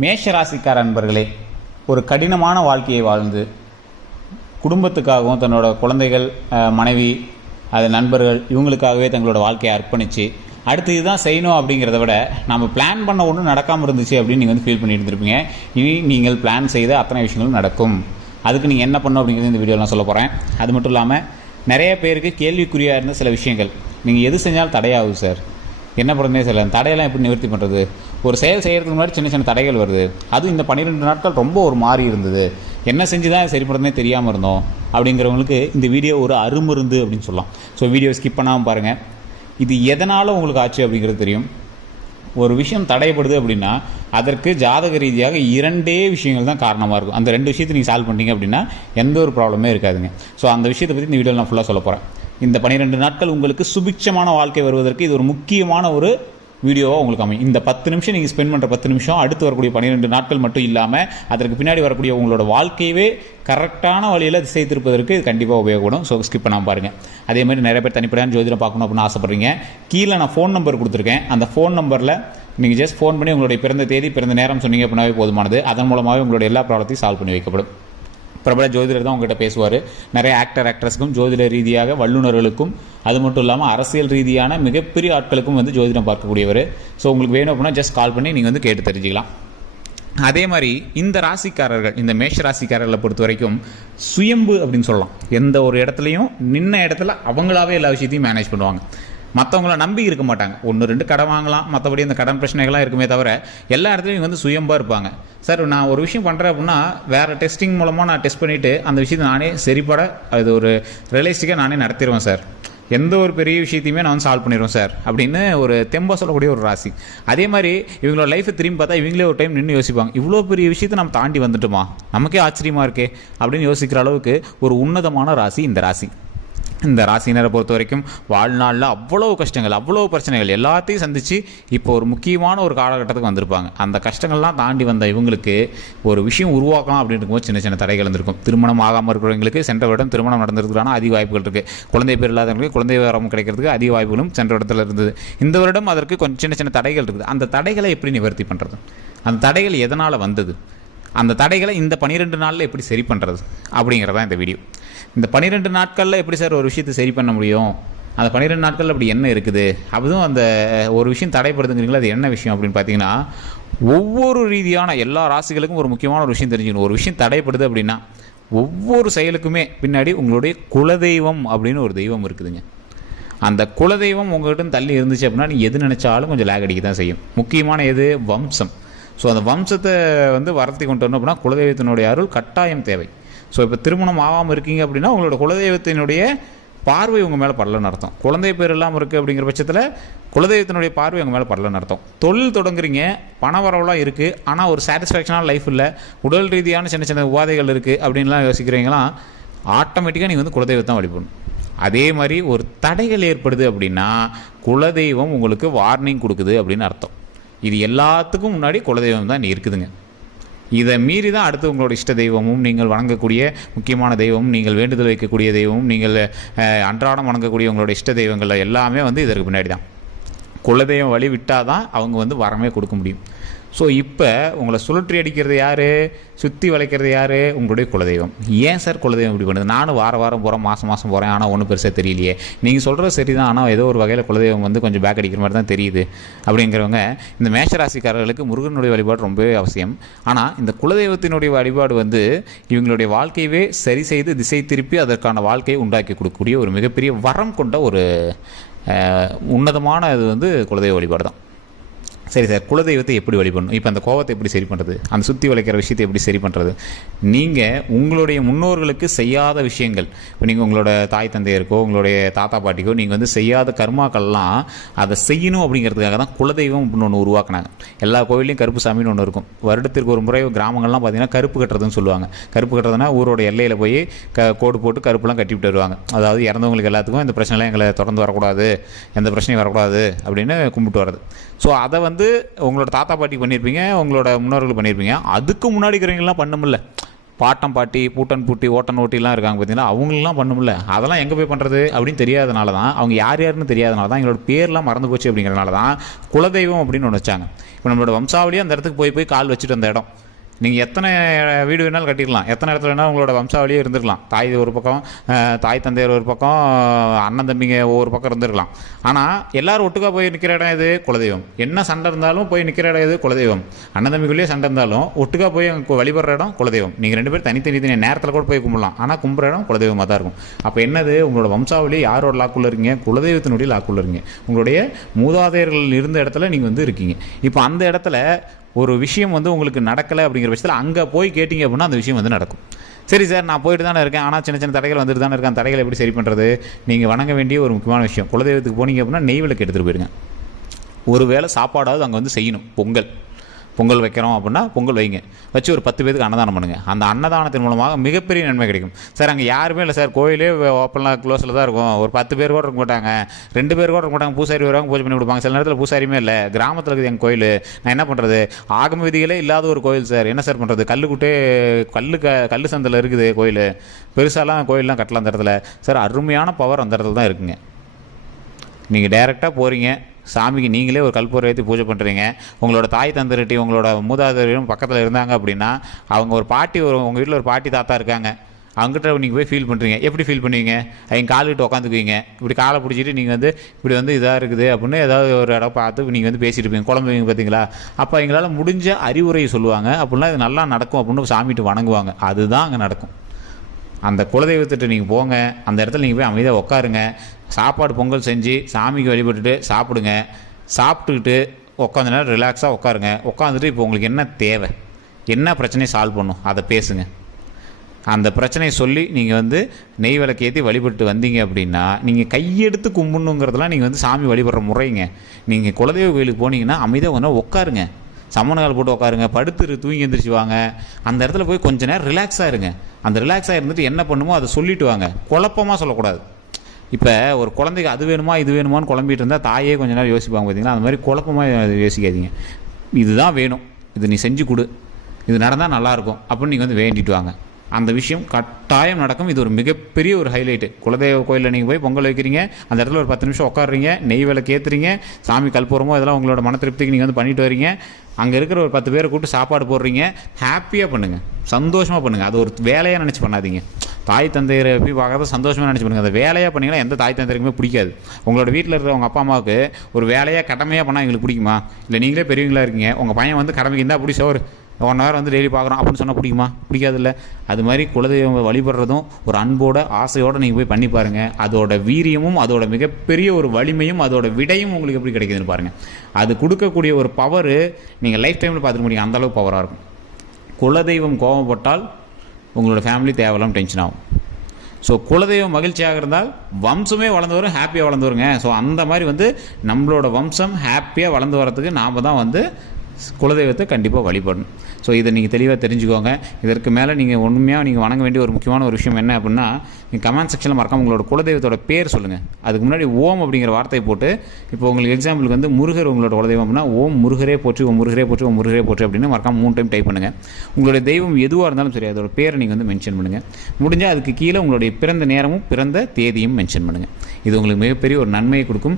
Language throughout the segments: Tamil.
மேஷராசிக்கார அன்பர்களே, ஒரு கடினமான வாழ்க்கையை வாழ்ந்து குடும்பத்துக்காகவும் தன்னோட குழந்தைகள், மனைவி, அது நண்பர்கள் இவங்களுக்காகவே தங்களோட வாழ்க்கையை அர்ப்பணித்து அடுத்து இதுதான் செய்யணும் அப்படிங்கிறத விட நம்ம பிளான் பண்ண ஒன்றும் நடக்காமல் இருந்துச்சு அப்படின்னு நீங்கள் ஃபீல் பண்ணிட்டு இருந்திருப்பீங்க. இனி நீங்கள் பிளான் செய்த அத்தனை விஷயங்களும் நடக்கும். அதுக்கு நீங்கள் என்ன பண்ணணும் அப்படிங்கிறது இந்த வீடியோவில் நான் சொல்ல போகிறேன். அது மட்டும் இல்லாமல் நிறைய பேருக்கு கேள்விக்குறியாக இருந்த சில விஷயங்கள், நீங்கள் எது செஞ்சாலும் தடையாகுது சார், என்ன பண்ணுறதே சில தடையெல்லாம் எப்படி நிவர்த்தி பண்ணுறது, ஒரு செயல் செய்கிறதுக்கு முன்னாடி சின்ன சின்ன தடைகள் வருது, அதுவும் இந்த 12 நாட்கள் ரொம்ப ஒரு மாறி இருந்தது, என்ன செஞ்சு தான் சரி பண்ணுறதுனே தெரியாமல் இருந்தோம் அப்படிங்கிறவங்களுக்கு இந்த வீடியோ ஒரு அருமருந்து அப்படின்னு சொல்லலாம். ஸோ வீடியோ ஸ்கிப் பண்ணாமல் பாருங்கள். இது எதனால் உங்களுக்கு ஆச்சு அப்படிங்கிறது தெரியும். ஒரு விஷயம் தடைப்படுது அப்படின்னா அதற்கு ஜாதக ரீதியாக 2 விஷயங்கள் தான் காரணமாக இருக்கும். அந்த 2 விஷயத்தை நீங்கள் சால்வ் பண்ணிட்டீங்க அப்படின்னா எந்த ஒரு ப்ராப்ளமே இருக்காதுங்க. ஸோ அந்த விஷயத்தை பற்றி இந்த வீடியோவில் நான் ஃபுல்லாக சொல்ல போகிறேன். இந்த 12 நாட்கள் உங்களுக்கு சுபிட்சமான வாழ்க்கை வருவதற்கு இது ஒரு முக்கியமான ஒரு வீடியோவாக உங்களுக்கு அமையும். இந்த 10 நிமிஷம் நீங்கள் ஸ்பெண்ட் பண்ணுற 10 நிமிஷம் அடுத்து வரக்கூடிய 12 நாட்கள் மட்டும் இல்லாமல் அதற்கு பின்னாடி வரக்கூடிய உங்களோட வாழ்க்கையவே கரெக்டான வழியில் திசை திருப்பதற்கு இது கண்டிப்பாக உபயோகப்படும். ஸோ ஸ்கிப் பண்ணாமல் பாருங்கள். அதே மாதிரி நிறைய பேர் தனிப்படையான ஜோதிடம் பார்க்கணும் அப்படின்னு ஆசைப்பட்றீங்க. கீழே நான் ஃபோன் நம்பர் கொடுத்துருக்கேன். அந்த ஃபோன் நம்பரில் நீங்கள் ஜஸ்ட் ஃபோன் பண்ணி உங்களுடைய பிறந்த தேதி, பிறந்த நேரம் சொன்னீங்க அப்படின்னாவே போதுமானது. அதன் மூலமாகவே உங்களுடைய எல்லா ப்ராப்ளத்தையும் சால்வ் பண்ணி வைக்கப்படும். பிரபல ஜோதிடர் தான் உங்கள்கிட்ட பேசுவார். நிறைய ஆக்டர்ஸ்க்கும் ஜோதிட ரீதியாக வல்லுநர்களுக்கும், அது மட்டும் இல்லாமல் அரசியல் ரீதியான மிகப்பெரிய ஆட்களுக்கும் ஜோதிடம் பார்க்கக்கூடியவர். ஸோ உங்களுக்கு வேணும் அப்படின்னா ஜஸ்ட் கால் பண்ணி நீங்கள் கேட்டு தெரிஞ்சுக்கலாம். அதே மாதிரி இந்த ராசிக்காரர்கள், இந்த மேஷ ராசிக்காரர்களை பொறுத்த வரைக்கும் சுயம்பு அப்படின்னு சொல்லலாம். எந்த ஒரு இடத்துலையும் நின்ன இடத்துல அவங்களாவே எல்லா விஷயத்தையும் மேனேஜ் பண்ணுவாங்க. மற்றவங்கள நம்பி இருக்க மாட்டாங்க. 1-2 கடன் வாங்கலாம், மற்றபடி அந்த கடன் பிரச்சனைகள்லாம் இருக்குமே தவிர எல்லா இடத்துலையும் சுயம்பாக இருப்பாங்க. சார் நான் ஒரு விஷயம் பண்ணுறேன் அப்படின்னா வேறு டெஸ்டிங் மூலமாக நான் டெஸ்ட் பண்ணிவிட்டு அந்த விஷயத்தை நானே சரிப்பட அது ஒரு ரியலிஸ்டிக்காக நானே நடத்திடுவேன் சார், எந்த ஒரு பெரிய விஷயத்தையுமே நான் சால்வ் பண்ணிடுவேன் சார் அப்படின்னு ஒரு தெம்பாக சொல்லக்கூடிய ஒரு ராசி. அதே மாதிரி இவங்களோட லைஃப்பை திரும்பி பார்த்தா இவங்களே ஒரு டைம் நின்று யோசிப்பாங்க, இவ்வளோ பெரிய விஷயத்தை நம்ம தாண்டி வந்துட்டோமா, நமக்கே ஆச்சரியமாக இருக்கே அப்படின்னு யோசிக்கிற அளவுக்கு ஒரு உன்னதமான ராசி இந்த ராசி. இந்த ராசினரை பொறுத்த வரைக்கும் வாழ்நாளில் அவ்வளோ கஷ்டங்கள், அவ்வளோ பிரச்சனைகள் எல்லாத்தையும் சந்தித்து இப்போ ஒரு முக்கியமான ஒரு காலகட்டத்துக்கு வந்திருப்பாங்க. அந்த கஷ்டங்கள்லாம் தாண்டி வந்த இவங்களுக்கு ஒரு விஷயம் உருவாக்கலாம் அப்படின்னு இருக்கும்போது சின்ன சின்ன தடைகள் இருந்திருக்கும். திருமணம் ஆகாமல் இருக்கிறவங்களுக்கு சென்ற வருடம் திருமணம் நடந்திருக்கிறதுக்கான அதிக வாய்ப்புகள் இருக்குது. குழந்தை பேர் இல்லாதவங்களுக்கு குழந்தை வரம் கிடைக்கிறதுக்கு அதிக வாய்ப்புகளும் சென்ற இடத்துல இருந்தது. இந்த வருடம் அதற்கு கொஞ்சம் சின்ன சின்ன தடைகள் இருக்குது. அந்த தடைகளை எப்படி நிவர்த்தி பண்ணுறது, அந்த தடைகள் எதனால் வந்தது, அந்த தடைகளை இந்த 12 நாளில் எப்படி சரி பண்ணுறது அப்படிங்கிறதான் இந்த வீடியோ. இந்த 12 நாட்களில் எப்படி சார் ஒரு விஷயத்தை சரி பண்ண முடியும், அந்த 12 நாட்களில் அப்படி என்ன இருக்குது, அதுவும் அந்த ஒரு விஷயம் தடைப்படுதுங்கிறீங்களா, அது என்ன விஷயம் அப்படின்னு பார்த்தீங்கன்னா ஒவ்வொரு ரீதியான எல்லா ராசிகளுக்கும் ஒரு முக்கியமான ஒரு விஷயம் தெரிஞ்சுக்கணும். ஒரு விஷயம் தடைப்படுது அப்படின்னா ஒவ்வொரு செயலுக்குமே பின்னாடி உங்களுடைய குலதெய்வம் அப்படின்னு ஒரு தெய்வம் இருக்குதுங்க. அந்த குலதெய்வம் உங்கள்கிட்ட தள்ளி இருந்துச்சு அப்படின்னா நீங்கள் எது நினச்சாலும் கொஞ்சம் லேக் அடிக்க தான் செய்யும். முக்கியமான எது, வம்சம். ஸோ அந்த வம்சத்தை வரத்தி கொண்டு வரணும் அப்படின்னா குலதெய்வத்தினுடைய அருள் கட்டாயம் தேவை. ஸோ இப்போ திருமணம் ஆகாமல் இருக்கீங்க அப்படின்னா உங்களோட குலதெய்வத்தினுடைய பார்வை உங்கள் மேலே படலன்னு அர்த்தம். குழந்தை பேர் இல்லாமல் இருக்குது அப்படிங்கிற பட்சத்தில் குலதெய்வத்தினுடைய பார்வை உங்கள் மேலே படலன்னு அர்த்தம். தொழில் தொடங்குறீங்க, பண வரவெல்லாம் இருக்குது, ஆனால் ஒரு சாட்டிஸ்ஃபேக்ஷனான லைஃப் இல்லை, உடல் ரீதியான சின்ன சின்ன உபாதைகள் இருக்குது அப்படின்லாம் யோசிக்கிறீங்களா, ஆட்டோமேட்டிக்காக நீங்கள் குலதெய்வத்தான் வழிபடணும். அதே மாதிரி ஒரு தடைகள் ஏற்படுது அப்படின்னா குலதெய்வம் உங்களுக்கு வார்னிங் கொடுக்குது அப்படின்னு அர்த்தம். இது எல்லாத்துக்கும் முன்னாடி குலதெய்வம் தான் இருக்குதுங்க. இதை மீறி தான் அடுத்து உங்களோட இஷ்ட தெய்வமும், நீங்கள் வணங்கக்கூடிய முக்கியமான தெய்வமும், நீங்கள் வேண்டுதல் வைக்கக்கூடிய தெய்வமும், நீங்கள் அன்றாடம் வணங்கக்கூடிய உங்களோட இஷ்ட தெய்வங்கள் எல்லாமே இதற்கு பின்னாடி தான். குலதெய்வம் வழி விட்டால் தான் அவங்க வரமே கொடுக்க முடியும். ஸோ இப்போ உங்களை சுழற்றி அடிக்கிறது யார், சுற்றி வளைக்கிறது யார், உங்களுடைய குலதெய்வம். ஏன் சார் குலதெய்வம் இப்படி பண்ணுது, நானும் வாரம் போகிறேன், மாதம் போகிறேன், ஆனால் ஒன்றும் பெருசாக தெரியலையே, நீங்கள் சொல்கிறது சரி தான், ஆனால் ஏதோ ஒரு வகையில் குலதெய்வம் கொஞ்சம் பேக் அடிக்கிற மாதிரி தான் தெரியுது அப்படிங்கிறவங்க இந்த மேஷராசிக்காரர்களுக்கு முருகனுடைய வழிபாடு ரொம்பவே அவசியம். ஆனால் இந்த குலதெய்வத்தினுடைய வழிபாடு இவங்களுடைய வாழ்க்கையவே சரி செய்து திசை திருப்பி அதற்கான வாழ்க்கையை உண்டாக்கி கொடுக்கக்கூடிய ஒரு மிகப்பெரிய வரம் கொண்ட ஒரு உன்னதமான இது குலதெய்வ வழிபாடு தான். சரி சார், குலதெய்வத்தை எப்படி வழிபடணும், இப்போ அந்த கோவத்தை எப்படி சரி பண்ணுறது, அந்த சுற்றி வளைக்கிற விஷயத்தை எப்படி சரி பண்ணுறது, நீங்கள் உங்களுடைய முன்னோர்களுக்கு செய்யாத விஷயங்கள், இப்போ நீங்கள் உங்களோட தாய் தந்தையருக்கோ உங்களுடைய தாத்தா பாட்டிக்கோ நீங்கள் செய்யாத கர்மாக்கள்லாம் அதை செய்யணும் அப்படிங்கிறதுக்காக தான் குலதெய்வம் அப்படின்னு ஒன்று உருவாக்குனாங்க. எல்லா கோவிலையும் கருப்பு சாமின்னு ஒன்று இருக்கும். வருடத்திற்கு ஒரு முறை கிராமங்கள்லாம் பார்த்தீங்கன்னா கருப்பு கட்டுறதுன்னு சொல்லுவாங்க. கருப்பு கட்டுறதுனா ஊரோட எல்லையில் போய் கோடு போட்டு கருப்புலாம் கட்டிவிட்டு வருவாங்க. அதாவது இறந்தவங்களுக்கு எல்லாத்துக்கும் இந்த பிரச்சனைலாம் எங்களை தொடர்ந்து வரக்கூடாது, எந்த பிரச்சனையும் வரக்கூடாது அப்படின்னு கும்பிட்டு வர்றது. ஸோ அதை உங்களோட தாத்தா பாட்டி பண்ணியிருப்பீங்க, உங்களோட முன்னோர்கள் பண்ணியிருப்பீங்க. அதுக்கு முன்னாடி இருக்கிறவங்கலாம் பண்ணுமில்ல, பாட்டம் பாட்டி, பூட்டன் பூட்டி, ஓட்டன் ஓட்டிலாம் இருக்காங்க பார்த்தீங்கன்னா, அவங்களெலாம் பண்ணும்ல. அதெல்லாம் எங்கே போய் பண்ணுறது அப்படின்னு தெரியாதனால தான், அவங்க யார் யாருன்னு தெரியாதனால தான், எங்களோட பேர்லாம் மறந்து போச்சு அப்படிங்கிறனால தான் குலதெய்வம் அப்படின்னு ஒன்று வச்சாங்க. இப்போ நம்மளோட வம்சாவளியாக அந்த இடத்துக்கு போய் கால் வச்சுட்டு அந்த இடம், நீங்கள் எத்தனை வீடு வேணாலும் கட்டிடலாம், எத்தனை இடத்துல வேணாலும் உங்களோட வம்சாவளியே இருந்திருக்கலாம். தாய் ஒரு பக்கம், தாய் தந்தையர் ஒரு பக்கம், அண்ணன் தம்பிங்க ஒவ்வொரு பக்கம் இருந்திருக்கலாம். ஆனால் எல்லோரும் ஒட்டுக்கா போய் நிற்கிற இடம் இது குலதெய்வம். என்ன சண்டை இருந்தாலும் போய் நிற்கிற இடம் இது குலதெய்வம். அண்ணன் தம்பிக்குள்ளேயே சண்டை இருந்தாலும் ஒட்டுக்கா போய் அங்கே வழிபடுற இடம் குலதெய்வம். நீங்கள் 2 பேரும் தனித்தனி நேரத்தில் கூட போய் கும்பிடலாம், ஆனால் கும்பிட்ற இடம் குலதெய்வமாக தான் இருக்கும். அப்போ என்னது, உங்களோட வம்சாவளி யாரோட லாக்குள்ள இருக்கீங்க? குலதெய்வத்தினுடைய லாக்குள்ள இருக்கீங்க. உங்களுடைய மூதாதையர்கள் இருந்த இடத்துல நீங்கள் இருக்கீங்க. இப்போ அந்த இடத்துல ஒரு விஷயம் உங்களுக்கு நடக்கலை அப்படிங்கிற பட்சத்தில் அங்கே போய் கேட்டிங்க அப்படின்னா அந்த விஷயம் நடக்கும். சரி சார், நான் போயிட்டு தானே இருக்கேன், ஆனால் சின்ன சின்ன தடைகள் வந்துட்டு தானே இருக்கேன், தடைகளை எப்படி சரி பண்ணுறது? நீங்கள் வணங்க வேண்டிய ஒரு முக்கியமான விஷயம், குலதெய்வத்துக்கு போனீங்க அப்படின்னா நெய் விளக்கு எடுத்துகிட்டு போயிடுங்க. ஒரு வேளை சாப்பாடாவது அங்கே செய்யணும். பொங்கல் வைக்கிறோம் அப்படின்னா பொங்கல் வைங்க, வச்சு ஒரு 10 பேருக்கு அன்னதானம் பண்ணுங்கள். அந்த அன்னதானத்தின் மூலமாக மிகப்பெரிய நன்மை கிடைக்கும். சார் அங்கே யாருமே இல்லை சார், கோயிலே ஓப்பன்லாம் க்ளோஸில் தான் இருக்கும், ஒரு 10 பேர் கூட இருக்க மாட்டாங்க, 2 பேர் கூட இருக்க மாட்டாங்க, பூசாரி வருவாங்க, பூஜை பண்ணி கொடுப்பாங்க. சில நேரத்தில் பூசாரியுமே இல்லை, கிராமத்தில் இருக்குது எங்கள் கோயில், நான் என்ன பண்ணுறது? ஆகம விதிகளே இல்லாத ஒரு கோயில் சார், என்ன சார் பண்ணுறது? கல் சந்தில் இருக்குது கோயில், பெருசாலாம் கோயிலெலாம் கட்டலாம் அந்த இடத்துல. சார் அருமையான பவர் அந்த இடத்துல தான் இருக்குங்க. நீங்கள் டைரெக்டாக போகிறீங்க, சாமிக்கு நீங்களே ஒரு கல்பூரம் ஏற்றி பூஜை பண்ணுறீங்க. உங்களோட தாய் தந்தரிட்டி, உங்களோட மூதாதையரும் பக்கத்தில் இருந்தாங்க அப்படின்னா, அவங்க ஒரு பாட்டி, உங்கள் வீட்டில் ஒரு பாட்டி தாத்தா இருக்காங்க, அவங்ககிட்ட நீங்கள் போய் ஃபீல் பண்ணுறீங்க. எப்படி ஃபீல் பண்ணுவீங்க? அவங்க கால்கிட்ட உட்காந்துக்குவீங்க, இப்படி காலை பிடிச்சிட்டு நீங்கள் இப்படி இதாக இருக்குது அப்படின்னு ஏதாவது ஒரு இடம் பார்த்து நீங்கள் பேசிட்டு இருப்பீங்க, குழம்புவீங்க பார்த்தீங்களா? அப்போ எங்களால் முடிஞ்ச அறிவுரையை சொல்லுவாங்க. அப்படின்னா இது நல்லா நடக்கும் அப்படின்னு சாமிட்டு வணங்குவாங்க. அதுதான் அங்கே நடக்கும். அந்த குலதெய்வத்திட்ட நீங்கள் போங்க, அந்த இடத்துல நீங்கள் போய் அமைதியாக உட்காருங்க, சாப்பாடு பொங்கல் செஞ்சு சாமிக்கு வழிபட்டுட்டு சாப்பிடுங்க. சாப்பிட்டுக்கிட்டு உட்காந்து நேரம் ரிலாக்ஸாக உட்காருங்க. உட்காந்துட்டு இப்போ உங்களுக்கு என்ன தேவை, என்ன பிரச்சனையை சால்வ் பண்ணும் அதை பேசுங்க. அந்த பிரச்சனையை சொல்லி நீங்கள் நெய் விளக்கு ஏற்றி வழிபட்டு வந்தீங்க அப்படின்னா, நீங்கள் கையெடுத்து கும்பிடணுங்கிறதுலாம் நீங்கள் சாமி வழிபடுற முறைங்க. நீங்கள் குலதெய்வ கோயிலுக்கு போனீங்கன்னா அமைதியாக ஒன்றா உட்காருங்க, சமணங்கால் போட்டு உட்காருங்க, படுத்துரு தூங்கி எந்திரிச்சு வாங்க. அந்த இடத்துல போய் கொஞ்சம் நேரம் ரிலாக்ஸாக இருங்க. அந்த ரிலாக்ஸாக இருந்துட்டு என்ன பண்ணுமோ அதை சொல்லிட்டு வாங்க. குழப்பமாக சொல்லக்கூடாது. இப்போ ஒரு குழந்தைக்கு அது வேணுமா இது வேணுமான்னு குழம்பிட்டு இருந்தால் தாயே கொஞ்சம் நேரம் யோசிப்பாங்க பார்த்தீங்களா? அந்த மாதிரி குழப்பமாக யோசிக்காதீங்க. இதுதான் வேணும், இது நீ செஞ்சு கொடு, இது நடந்தால் நல்லாயிருக்கும் அப்படின்னு நீங்கள் வேண்டிட்டு வாங்க. அந்த விஷயம் கட்டாயம் நடக்கும். இது ஒரு மிகப்பெரிய ஒரு ஹைலைட்டு. குலதெய்வ கோயிலில் நீங்கள் போய் பொங்கல் வைக்கிறீங்க, அந்த இடத்துல ஒரு 10 நிமிஷம் உட்காடுறீங்க, நெய் விளக்கு ஏற்றுறீங்க, சாமி கல்பூரமோ இதெல்லாம் உங்களோட மன திருப்திக்கு நீங்கள் பண்ணிட்டு வரீங்க. அங்கே இருக்கிற ஒரு 10 பேரை கூப்பிட்டு சாப்பாடு போடுறீங்க. ஹாப்பியாக பண்ணுங்கள், சந்தோஷமாக பண்ணுங்கள். அது ஒரு வேலையாக நினச்சி பண்ணாதீங்க. தாய் தந்தையரை போய் பார்க்கறத சந்தோஷமாக நினச்சி பண்ணுங்கள். அதை வேலையாக பண்ணிங்கன்னா எந்த தாய் தந்தையருக்குமே பிடிக்காது. உங்களோட வீட்டில் இருக்கிற உங்கள் அப்பா அம்மாவுக்கு ஒரு வேலையாக கடமையாக பண்ணால் எங்களுக்கு பிடிக்குமா? இல்லை நீங்களே பெரியவங்களாக இருக்கீங்க, உங்கள் பையன் கடமைக்கு இருந்தால் அப்படி சோறு 1 ஹவர் டெய்லி பார்க்குறோம் அப்படின்னு சொன்னால் பிடிக்குமா? பிடிக்காது. இல்லை, அது மாதிரி குலதெய்வம் வழிபடுறதும் ஒரு அன்போட ஆசையோடு நீங்கள் போய் பண்ணி பாருங்கள். அதோட வீரியமும் அதோட மிகப்பெரிய ஒரு வலிமையும் அதோட விடையும் உங்களுக்கு எப்படி கிடைக்குதுன்னு பாருங்கள். அது கொடுக்கக்கூடிய ஒரு பவர் நீங்கள் லைஃப் டைமில் பார்த்துக்க முடியும். அந்தளவுக்கு பவராக இருக்கும். குலதெய்வம் கோபப்பட்டால் உங்களோட ஃபேமிலி தேவையில்லாமல் டென்ஷன் ஆகும். ஸோ குலதெய்வம் மகிழ்ச்சியாக இருந்தால் வம்சமே வளர்ந்து வரும், ஹாப்பியாக வளர்ந்து வருங்க. ஸோ அந்த மாதிரி நம்மளோட வம்சம் ஹாப்பியாக வளர்ந்து வரத்துக்கு நாம் தான் குலதெய்வத்தை கண்டிப்பாக வழிபடணும். ஸோ இதை நீங்கள் தெளிவாக தெரிஞ்சுக்கோங்க. இதற்கு மேலே நீங்கள் உண்மையாக வணங்க வேண்டிய ஒரு முக்கியமான ஒரு விஷயம் என்ன அப்படின்னா, நீங்கள் கமெண்ட் செக்ஷனில் மறக்காம உங்களோட குலதெய்வத்தோட பேர் சொல்லுங்கள். அதுக்கு முன்னாடி ஓம் அப்படிங்கிற வார்த்தையை போட்டு, இப்போ உங்களுக்கு எக்ஸாம்பிளுக்கு முருகர் உங்களோட குலதெய்வம் அப்படின்னா ஓம் முருகரே போற்றி, ஓம் முருகரே போற்றி, ஓம் முருகரே போற்றி அப்படின்னு மறக்காம 3 டைம் டைப் பண்ணுங்கள். உங்களுடைய தெய்வம் எதுவாக இருந்தாலும் சரி, அதோட பேரை நீங்கள் மென்ஷன் பண்ணுங்கள். முடிஞ்சால் அதுக்கு கீழே உங்களுடைய பிறந்த நேரமும் பிறந்த தேதியும் மென்ஷன் பண்ணுங்கள். இது உங்களுக்கு மிகப்பெரிய ஒரு நன்மையை கொடுக்கும்.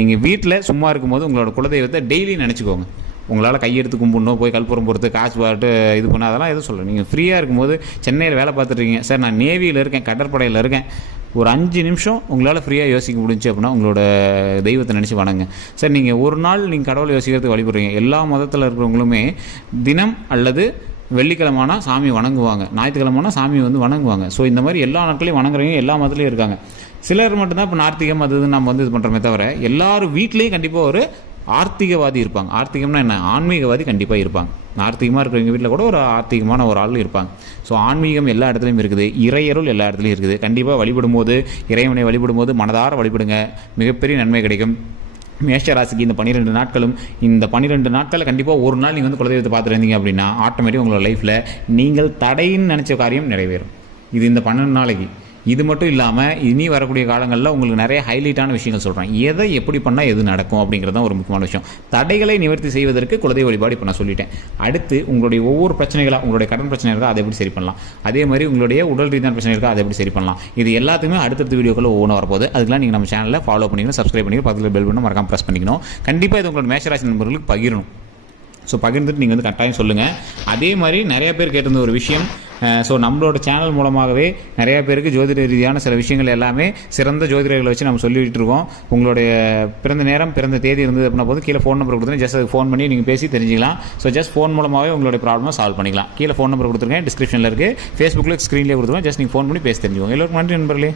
நீங்கள் வீட்டில் சும்மா இருக்கும்போது உங்களோட குலதெய்வத்தை டெய்லி நினச்சிக்கோங்க. உங்களால் கையெடுத்து கும்பிடணும், போய் கல்புரம் பொறுத்து காசு பாட்டு இது பண்ண அதெல்லாம் எதுவும் சொல்கிறேன். நீங்கள் ஃப்ரீயாக இருக்கும்போது சென்னையில் வேலை பார்த்துட்ருக்கீங்க, சார் நான் நேவியில் இருக்கேன், கடற்படையில் இருக்கேன், ஒரு 5 நிமிஷம் உங்களால் ஃப்ரீயாக யோசிக்க முடிஞ்சு அப்படின்னா உங்களோட தெய்வத்தை நினச்சி வணங்க. சார் நீங்கள் ஒரு நாள் நீங்கள் கடவுளை யோசிக்கிறதுக்கு வழிபடுறீங்க. எல்லா மதத்தில் இருக்கிறவங்களுமே தினம் அல்லது வெள்ளிக்கிழமைனா சாமி வணங்குவாங்க, ஞாயிற்றுக்கிழமைனா சாமி வணங்குவாங்க. ஸோ இந்த மாதிரி எல்லா நாட்களையும் வணங்குறவங்க எல்லா மதத்துலேயும் இருக்காங்க. சிலர் மட்டும்தான் இப்போ நார்த்திகம் அது நம்ம இது பண்ணுறோமே தவிர, எல்லாரும் வீட்லேயும் கண்டிப்பாக ஒரு ஆர்த்திகவாதி இருப்பாங்க. ஆர்த்திகம்னா என்ன? ஆன்மீகவாதி கண்டிப்பாக இருப்பாங்க. ஆர்த்திகமாக இருக்கிறவங்க வீட்டில் கூட ஒரு ஆர்த்திகமான ஒரு ஆள் இருப்பாங்க. ஸோ ஆன்மீகம் எல்லா இடத்துலையும் இருக்குது, இறையருள் எல்லா இடத்துலையும் இருக்குது. கண்டிப்பாக வழிபடும்போது, இறைவனை வழிபடும்போது மனதார வழிபடுங்க, மிகப்பெரிய நன்மை கிடைக்கும். மேஷ ராசிக்கு இந்த 12 நாட்களும், இந்த 12 நாட்களில் கண்டிப்பாக ஒரு நாள் நீங்கள் குலதெய்வத்தை பார்த்துட்டு இருந்தீங்க அப்படின்னா ஆட்டோமேட்டிக் உங்களோட லைஃப்பில் நீங்கள் தடைன்னு நினச்ச காரியம் நிறைவேறும். இது இந்த 12 நாளைக்கு. இது மட்டும் இல்லாமல் இனி வரக்கூடிய காலங்களில் உங்களுக்கு நிறைய ஹைலைட்டான விஷயங்கள் சொல்கிறேன். எதை எப்படி பண்ணால் எது நடக்கும் அப்படிங்கிறது தான் ஒரு முக்கியமான விஷயம். தடைகளை நிவர்த்தி செய்வதற்கு குலதெய்வ வழிபாடு இப்போ நான் சொல்லிட்டேன். அடுத்து உங்களுடைய ஒவ்வொரு பிரச்சனைகளாக, உங்களுடைய கடன் பிரச்சனை இருக்கா அதை எப்படி சரி பண்ணலாம், அதே மாதிரி உங்களுடைய உடல் ரீதியான பிரச்சனை இருக்கா அதை எப்படி சரி பண்ணலாம், இது எல்லாத்துக்குமே அடுத்தடுத்த வீடியோக்கள் ஒவ்வொன்று வரப்போகுது. அதுக்கெல்லாம் நீங்கள் நம்ம சேனலில் ஃபாலோ பண்ணிக்கணும், சப்ஸ்கிரைப் பண்ணிக்கணும், பக்கத்தில் பெல் பண்ணி மறக்காம ப்ரெஸ் பண்ணிக்கணும். கண்டிப்பாக இது உங்களோட மேஷராசி நண்பர்களுக்கு பகிரணும். ஸோ பகிர்ந்துட்டு நீங்கள் வந்து கட்டாயம் சொல்லுங்கள். அதே மாதிரி நிறைய பேர் கேட்டிருந்த ஒரு விஷயம், ஸோ நம்மளோட சேனல் மூலமாகவே நிறைய பேருக்கு ஜோதிட ரீதியான சில விஷயங்கள் எல்லாமே சிறந்த ஜோதிடர்களை வச்சு நம்ம சொல்லிகிட்டு இருக்கோம். உங்களுடைய பிறந்த நேரம் பிறந்த தேதி இருந்தது அப்படின்னா போது கீழே ஃபோன் நம்பர் கொடுத்துருங்க. ஜஸ்ட் ஃபோன் பண்ணி நீங்கள் பேசி தெரிஞ்சிக்கலாம். ஸோ ஜஸ்ட் ஃபோன் மூலமாகவே உங்களுடைய ப்ராப்ளமை சால்வ் பண்ணிக்கலாம். கீழே ஃபோன் நம்பர் கொடுத்துருக்கேன், டிஸ்கிரிப்ஷனில் இருக்குது, ஃபேஸ்புக்கில் ஸ்க்ரீன்லேயே கொடுத்துருக்கேன். ஜஸ்ட் நீங்கள் ஃபோன் பண்ணி பேசி தெரிஞ்சுக்கோங்க. எல்லோருக்கும் நன்றி நண்பர்களே.